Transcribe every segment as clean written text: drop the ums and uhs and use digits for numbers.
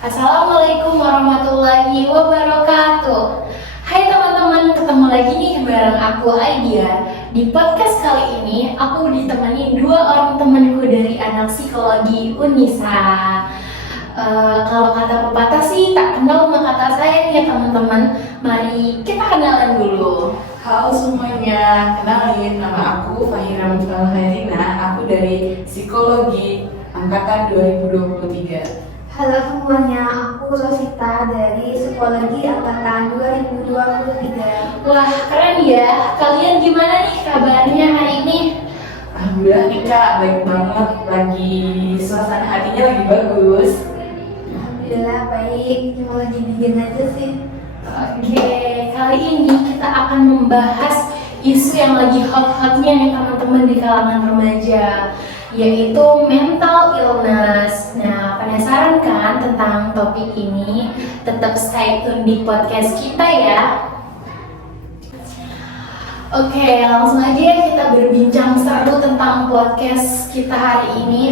Assalamualaikum warahmatullahi wabarakatuh. Hai teman-teman, ketemu lagi nih bareng aku Aidia. Di podcast kali ini aku ditemani dua orang temanku dari anak psikologi Unisa. Kalau kata pepatah sih tak kenal maka kata sayang ya teman-teman. Mari kita kenalan dulu. Halo semuanya, kenalin nama aku Fahira Mufal Khairina. Aku dari Psikologi Angkatan 2023. Halo semuanya, aku Rosita dari Psikologi Angkatan 2023. Wah keren ya, kalian gimana nih kabarnya hari ini? Alhamdulillah nih Kak, baik banget. Lagi suasana hatinya lagi bagus. Alhamdulillah baik, cuma lagi dingin aja sih. Oke, kali ini kita akan membahas isu yang lagi hot-hotnya nih teman-teman di kalangan remaja, yaitu mental illness. Nah, penasaran kan tentang topik ini? Tetap stay tune di podcast kita ya. Oke, langsung aja kita berbincang seru tentang podcast kita hari ini.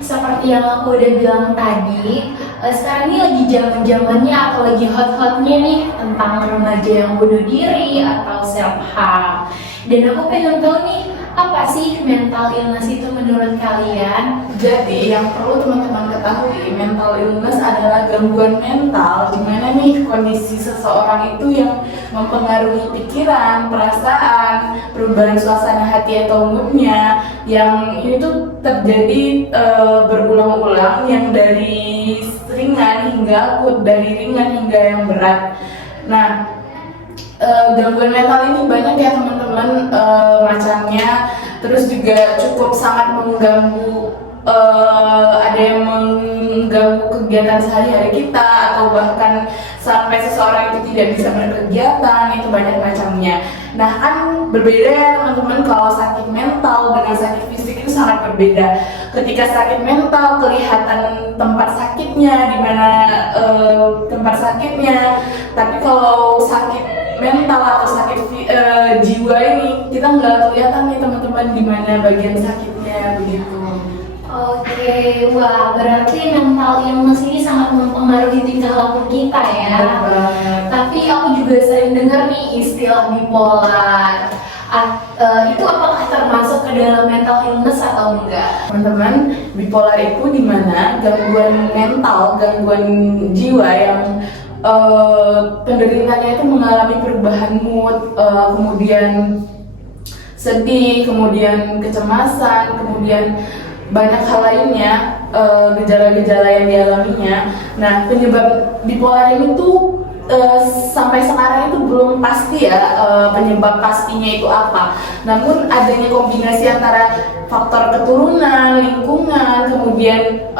Seperti yang aku udah bilang tadi, sekarang ini lagi zaman-zamannya atau lagi hot-hotnya nih tentang remaja yang bunuh diri atau self-harm. Dan aku pengen tahu nih, apa sih mental illness itu menurut kalian? Jadi yang perlu teman-teman ketahui, mental illness adalah gangguan mental di mana nih kondisi seseorang itu yang mempengaruhi pikiran, perasaan, perubahan suasana hati atau moodnya, yang ini tuh terjadi berulang-ulang, yang dari ringan hingga akut, dari ringan hingga yang berat. Nah, gangguan mental ini banyak ya teman-teman macamnya, terus juga cukup sangat mengganggu, ada yang mengganggu kegiatan sehari-hari kita atau bahkan sampai seseorang itu tidak bisa berkegiatan, itu banyak macamnya. Nah kan berbeda ya teman-teman, kalau sakit mental dengan sakit fisik itu sangat berbeda. Ketika sakit mental kelihatan tempat sakitnya, di mana tempat sakitnya, tapi kalau sakit mental atau sakit jiwa ini kita nggak kelihatan nih teman-teman di mana bagian sakitnya begitu. Oke, wah berarti mental illness ini sangat mempengaruhi tingkah laku kita ya. Tapi aku juga sering dengar nih istilah bipolar. Itu apakah termasuk ke dalam mental illness atau enggak? Teman-teman, bipolar itu di mana gangguan mental, gangguan jiwa yang penderitanya itu mengalami perubahan mood, kemudian sedih, kemudian kecemasan, kemudian banyak hal lainnya, gejala-gejala yang dialaminya. Nah, penyebab bipolar ini tuh sampai sekarang itu belum pasti ya, penyebab pastinya itu apa. Namun adanya kombinasi antara faktor keturunan, lingkungan, kemudian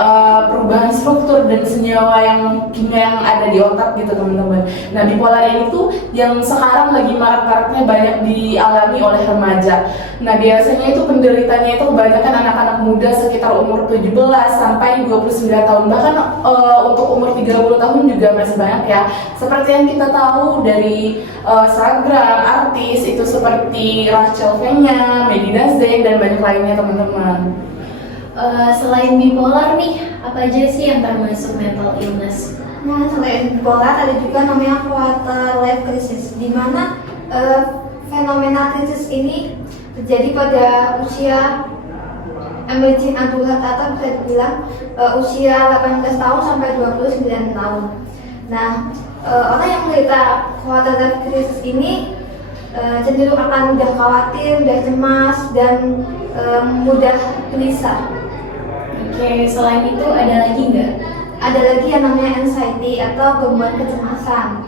perubahan struktur dan senyawa yang kimia yang ada di otak gitu teman-teman. Nah, bipolar ini tuh yang sekarang lagi marak-maraknya banyak dialami oleh remaja. Nah, biasanya itu penderitanya itu kebanyakan anak-anak muda sekitar umur 17 sampai 29 tahun. Bahkan untuk umur 30 tahun juga masih banyak ya. Seperti yang kita tahu dari selebgram, artis itu seperti Rachel Fenya, Medina Zain dan banyak lainnya teman-teman. Selain bipolar nih, apa aja sih yang termasuk mental illness? Nah, selain bipolar ada juga namanya quarter life crisis, di mana fenomena krisis ini terjadi pada usia emerging adult atau bisa dibilang usia 18 tahun sampai 29 tahun. Nah, orang yang menderita quarter life crisis ini cenderung akan mudah khawatir, mudah cemas, dan mudah gelisah. Oke, selain itu ada lagi nggak? Ada lagi yang namanya anxiety atau gangguan kecemasan,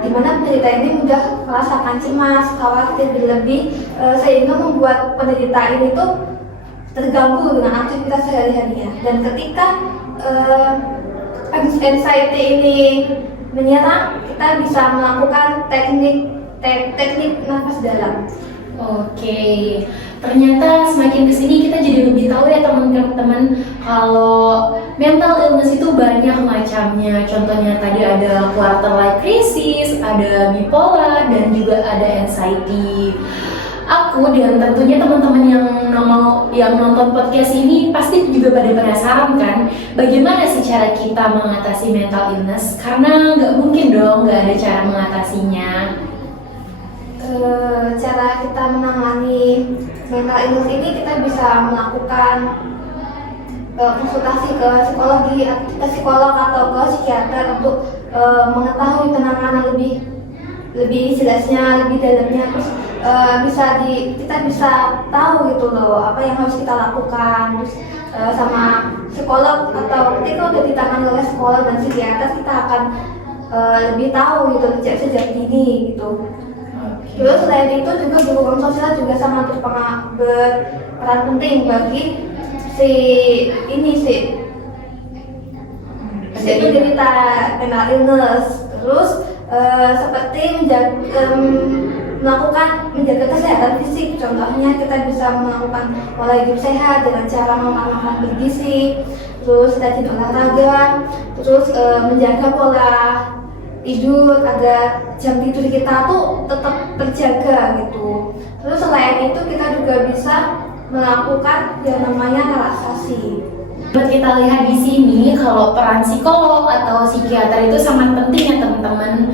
di mana penderita ini mudah merasakan cemas, khawatir berlebih, sehingga membuat penderita ini tuh terganggu dengan aktivitas sehari-harinya. Dan ketika anxiety ini menyerang, kita bisa melakukan teknik nafas dalam. Oke, ternyata semakin kesini kita jadi lebih tahu ya teman-teman kalau mental illness itu banyak macamnya. Contohnya tadi ada quarter life crisis, ada bipolar, dan juga ada anxiety. aku dan tentunya teman-teman yang nonton podcast ini pasti juga pada penasaran kan, bagaimana sih cara kita mengatasi mental illness? Karena nggak mungkin dong nggak ada cara mengatasinya. Cara kita menangani mental illness ini kita bisa melakukan konsultasi ke psikolog atau ke psikiater untuk mengetahui penanganan lebih jelasnya, lebih dalamnya. Terus kita bisa tahu gitu loh apa yang harus kita lakukan. Terus sama psikolog atau ketika udah ditangani oleh psikolog dan psikiater, kita akan lebih tahu gitu sejak dini gitu. Terus selain itu juga dukungan sosial juga sangat berperan penting bagi itu cerita mental illness. Terus seperti menjaga kesehatan fisik. Contohnya kita bisa melakukan pola hidup sehat dengan cara makan makanan bergizi, terus rajin olahraga, terus menjaga pola tidur agar jam tidur kita tuh tetap terjaga gitu. Terus selain itu kita juga bisa melakukan yang namanya relaksasi. Kita lihat di sini kalau peran psikolog atau psikiater itu sangat penting ya teman-teman,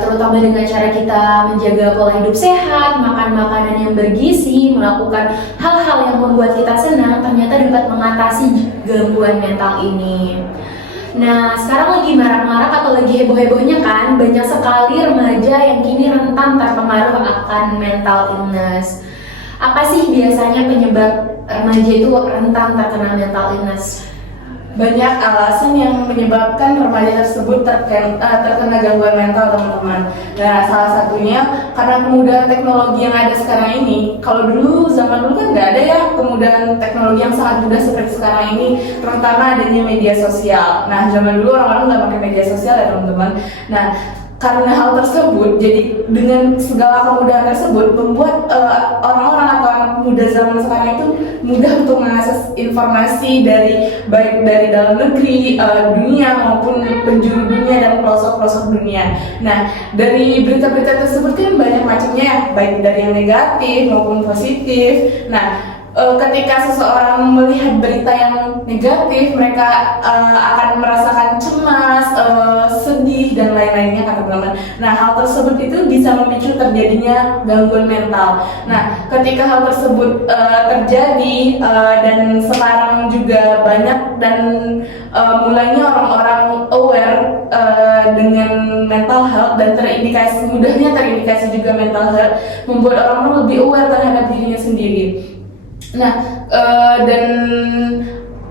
terutama dengan cara kita menjaga pola hidup sehat, makan makanan yang bergizi, melakukan hal-hal yang membuat kita senang, ternyata dapat mengatasi gangguan mental ini. Nah, sekarang lagi marak-marak atau lagi heboh-hebohnya kan, banyak sekali remaja yang kini rentan terpengaruh akan mental illness. Apa sih biasanya penyebab remaja itu rentan terkena mental illness? Banyak alasan yang menyebabkan remaja tersebut terkena gangguan mental, teman-teman. Nah, salah satunya karena kemudahan teknologi yang ada sekarang ini. Kalau zaman dulu kan nggak ada ya kemudahan teknologi yang sangat mudah seperti sekarang ini, terutama adanya media sosial. Nah, zaman dulu orang-orang nggak pakai media sosial ya teman-teman. Nah, karena hal tersebut, jadi dengan segala kemudahan tersebut membuat orang-orang atau anak muda zaman sekarang itu mudah untuk mengakses informasi baik dari dalam negeri, dunia maupun penjuru dunia dan pelosok-pelosok dunia. Nah, dari berita-berita tersebut kan banyak macamnya ya, baik dari yang negatif maupun positif. Nah, ketika seseorang melihat berita yang negatif, mereka akan merasakan cemas, sedih dan lain-lainnya kan teman-teman. Nah, hal tersebut itu bisa memicu terjadinya gangguan mental. Nah, ketika hal tersebut terjadi dan sekarang juga banyak dan mulainya orang-orang aware dengan mental health dan mudahnya terindikasi juga mental health, membuat orang-orang lebih aware terhadap dirinya sendiri. Nah, dan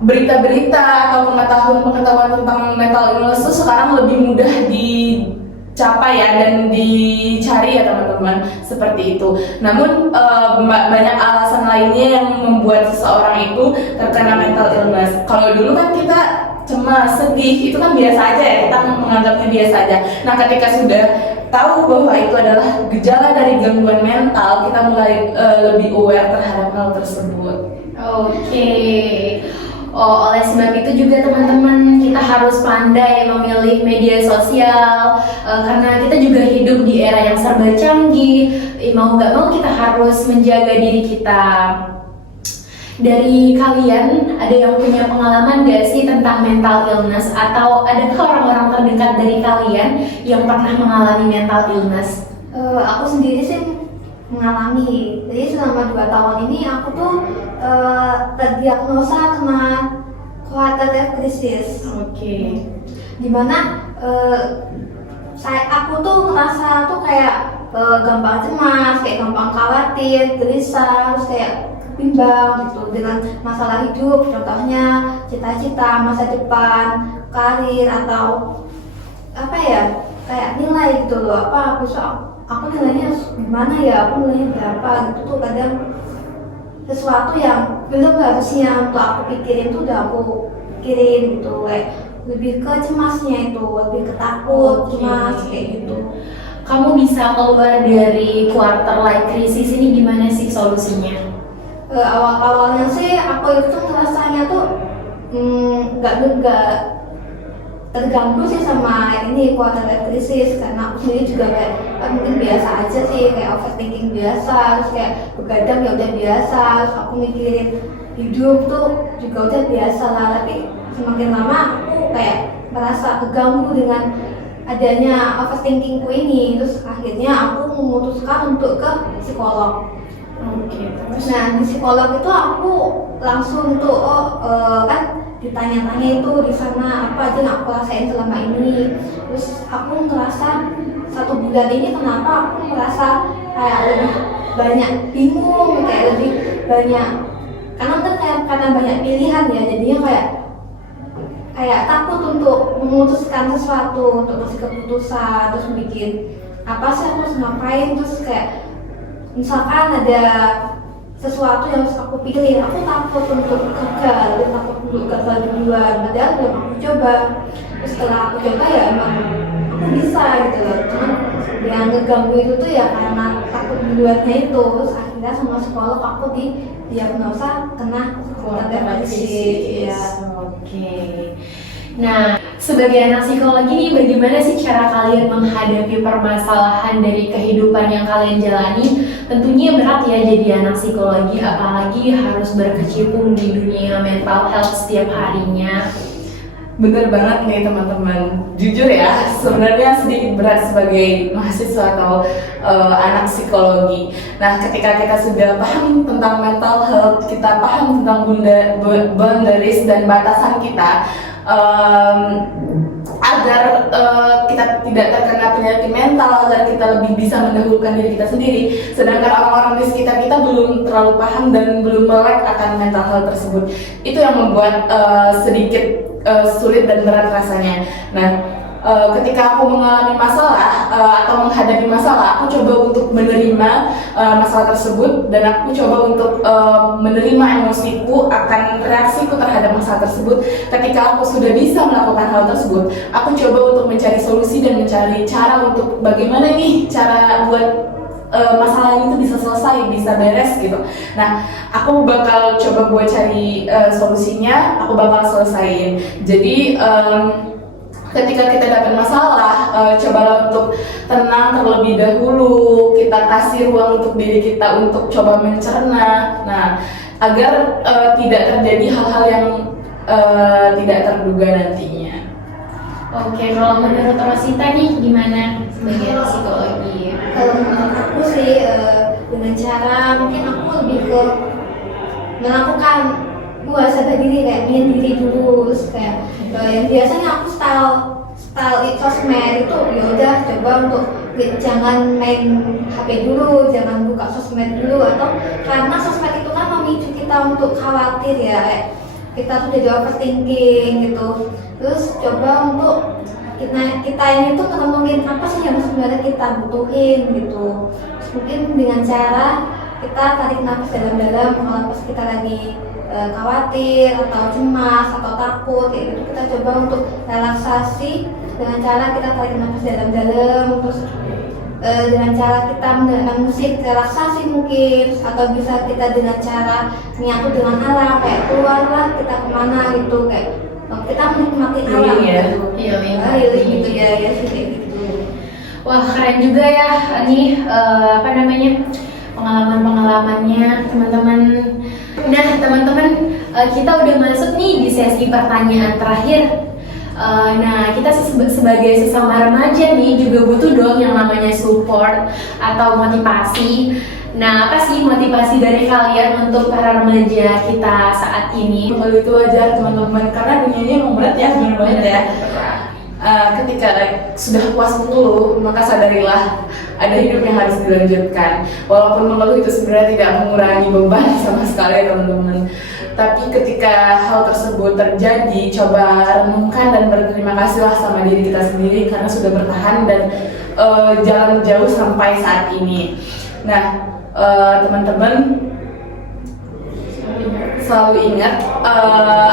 berita-berita atau pengetahuan tentang mental illness itu sekarang lebih mudah dicapai ya dan dicari ya teman-teman, seperti itu. Namun banyak alasan lainnya yang membuat seseorang itu terkena mental illness. Kalau dulu kan kita cemas, sedih, itu kan biasa aja ya, kita menganggapnya biasa aja. Nah, ketika sudah tahu bahwa itu adalah gejala dari gangguan mental, kita mulai lebih aware terhadap hal tersebut. Oke. Oleh sebab itu juga teman-teman, kita harus pandai memilih media sosial karena kita juga hidup di era yang serba canggih. Mau nggak mau kita harus menjaga diri kita. Dari kalian, ada yang punya pengalaman gak sih tentang mental illness? Atau adakah orang-orang terdekat dari kalian yang pernah mengalami mental illness? Aku sendiri sih mengalami. Jadi selama 2 tahun ini aku tuh terdiagnosa kena quarter life crisis. Oke. Dimana aku tuh ngerasa tuh kayak gampang cemas, kayak gampang khawatir, gelisah, terus kayak bimbang gitu dengan masalah hidup, contohnya cita-cita, masa depan, karir atau apa ya, kayak nilai gitu loh, aku nilainya gimana ya, aku nilainya berapa gitu tuh. Kadang sesuatu yang belum harusnya untuk aku pikirin tuh udah aku pikirin gitu, kayak lebih ke cemasnya itu, lebih ke takut, cemas kayak gitu. Kamu bisa keluar dari quarter life crisis ini gimana sih solusinya? Awal-awalnya sih aku itu ngerasanya tuh nggak terganggu sih sama ini quarter life crisis, karena aku sendiri juga kayak mungkin biasa aja sih, kayak overthinking biasa, terus kayak begadang ya udah biasa, terus aku mikirin hidup tuh juga udah biasa lah. Tapi semakin lama aku kayak merasa keganggu dengan adanya overthinkingku ini, terus akhirnya aku memutuskan untuk ke psikolog. Oke, terus Nah, di psikolog itu aku langsung tuh kan ditanya-tanya itu di sana apa aja yang aku rasain selama ini. Terus aku ngerasa 1 bulan ini kenapa aku merasa kayak lebih banyak bingung, kayak lebih banyak, karena kan karena banyak pilihan ya, jadinya kayak takut untuk memutuskan sesuatu, untuk kasih keputusan, terus bikin apa sih aku harus ngapain, terus kayak misalkan ada sesuatu yang harus aku pilih, aku takut untuk gagal, takut untuk gagal duluan, padahal belum aku coba. Terus setelah aku coba ya emang aku bisa gitu loh, cuman yang ngeganggu itu tuh ya karena takut duluannya itu. Terus akhirnya sama psikolog aku diagnosa kena quarter life crisis. Ya. Oke. Nah, sebagai anak psikologi ini bagaimana sih cara kalian menghadapi permasalahan dari kehidupan yang kalian jalani? Tentunya berat ya jadi anak psikologi, apalagi harus berkecimpung di dunia mental health setiap harinya. Bener banget nih teman-teman. Jujur ya, sebenarnya sedikit berat sebagai mahasiswa atau anak psikologi. Nah, ketika kita sudah paham tentang mental health, kita paham tentang boundaries dan batasan kita, agar kita tidak terkena penyakit mental, agar kita lebih bisa mendahulukan diri kita sendiri. Sedangkan orang-orang di sekitar kita belum terlalu paham dan belum melek akan mental health tersebut. Itu yang membuat sedikit sulit dan berat rasanya. Nah, ketika aku mengalami masalah atau menghadapi masalah, aku coba untuk menerima masalah tersebut, dan aku coba untuk menerima emosiku akan reaksiku terhadap masalah tersebut. Ketika aku sudah bisa melakukan hal tersebut, aku coba untuk mencari solusi dan mencari cara untuk bagaimana nih cara buat masalah ini tuh bisa selesai, bisa beres gitu. Nah, aku bakal coba buat cari solusinya, aku bakal selesaiin. Jadi ketika kita dapat masalah, cobalah untuk tenang terlebih dahulu. Kita kasih ruang untuk diri kita untuk coba mencerna. Nah, agar tidak terjadi hal-hal yang tidak terduga nantinya. Oke, kalau menurut Rosita nih gimana sebagai anak psikologi? Kalau menurut aku sih dengan cara mungkin aku lebih ke melakukan muhasabah diri, kayak diri dulu. Terus kayak yang biasanya aku style sosmed itu ya udah coba untuk jangan main HP dulu, jangan buka sosmed dulu, atau karena sosmed itu kan memicu kita untuk khawatir ya, kayak kita tuh jadi overthinking gitu. Terus coba untuk kita ini tuh ngomongin apa sih yang sebenarnya kita butuhin gitu. Terus mungkin dengan cara kita tarik nafas dalam-dalam kalau pas kita lagi khawatir atau cemas atau takut, kayak gitu kita coba untuk relaksasi dengan cara kita tarik nafas dalam-dalam. Terus dengan cara kita mendengarkan musik relaksasi mungkin, atau bisa kita dengan cara menyatu dengan alam, kayak keluarlah kita kemana gitu, kayak kita menikmati alam gitu. Healing gitu ya sih kayak gitu. Wah, keren juga ya nih pengalaman-pengalamannya teman-teman. Nah, teman-teman, kita udah masuk nih di sesi pertanyaan terakhir. Nah, kita sebagai sesama remaja nih juga butuh dong yang namanya support atau motivasi. Nah, apa sih motivasi dari kalian untuk para remaja kita saat ini? Kalau itu wajar teman-teman, karena dunia ini emang berat ya, benar banget ya. Ketika sudah puas mengeluh, maka sadarilah ada hidup yang harus dilanjutkan. Walaupun mengeluh itu sebenarnya tidak mengurangi beban sama sekali teman-teman. Tapi ketika hal tersebut terjadi, coba renungkan dan berterima kasihlah sama diri kita sendiri karena sudah bertahan dan jalan jauh sampai saat ini. Nah, teman-teman, selalu ingat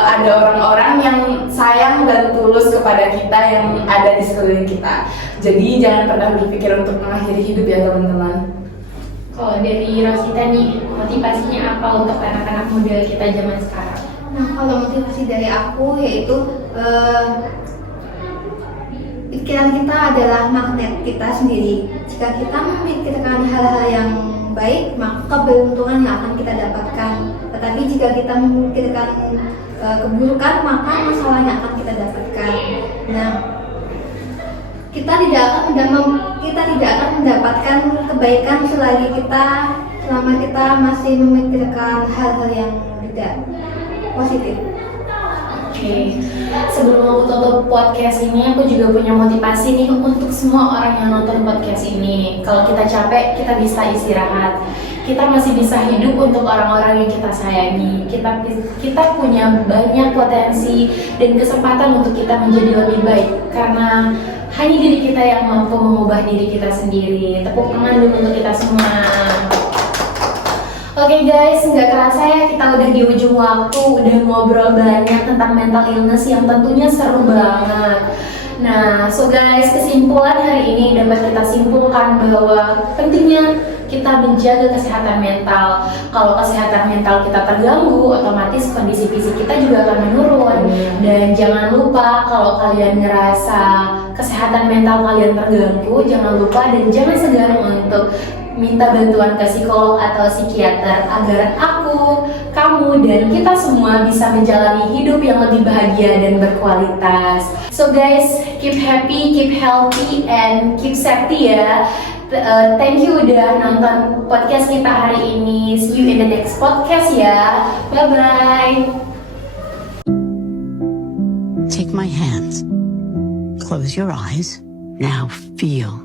ada orang-orang yang sayang dan tulus kepada kita yang ada di sekeliling kita. Jadi jangan pernah berpikir untuk mengakhiri hidup ya teman-teman. Kalau dari Rosita nih, motivasinya apa untuk anak-anak muda kita zaman sekarang? Nah, kalau motivasi dari aku yaitu pikiran kita adalah magnet kita sendiri. Jika kita memikirkan hal-hal yang baik, maka keberuntungan yang akan kita dapatkan. Tetapi jika kita memikirkan keburukan, maka masalah yang akan kita dapatkan. Nah, kita tidak akan mendapatkan kebaikan selama kita masih memikirkan hal-hal yang tidak positif. Oke, sebelum aku tutup podcast ini, aku juga punya motivasi nih untuk semua orang yang nonton podcast ini. Kalau kita capek, kita bisa istirahat. Kita masih bisa hidup untuk orang-orang yang kita sayangi. Kita punya banyak potensi dan kesempatan untuk kita menjadi lebih baik. Karena hanya diri kita yang mampu mengubah diri kita sendiri. Tepuk tangan dulu untuk kita semua. Oke guys, nggak kerasa ya kita udah di ujung waktu, udah ngobrol banyak tentang mental illness yang tentunya seru banget. Nah, so guys, kesimpulan hari ini dapat kita simpulkan bahwa pentingnya kita menjaga kesehatan mental. Kalau kesehatan mental kita terganggu, otomatis kondisi fisik kita juga akan menurun. Dan jangan lupa kalau kalian ngerasa kesehatan mental kalian terganggu, jangan lupa dan jangan segan untuk minta bantuan ke psikolog atau psikiater agar aku, kamu, dan kita semua bisa menjalani hidup yang lebih bahagia dan berkualitas. So guys, keep happy, keep healthy, and keep safety ya. Thank you udah nonton podcast kita hari ini. See you in the next podcast ya. Bye-bye. Take my hands. Close your eyes. Now feel.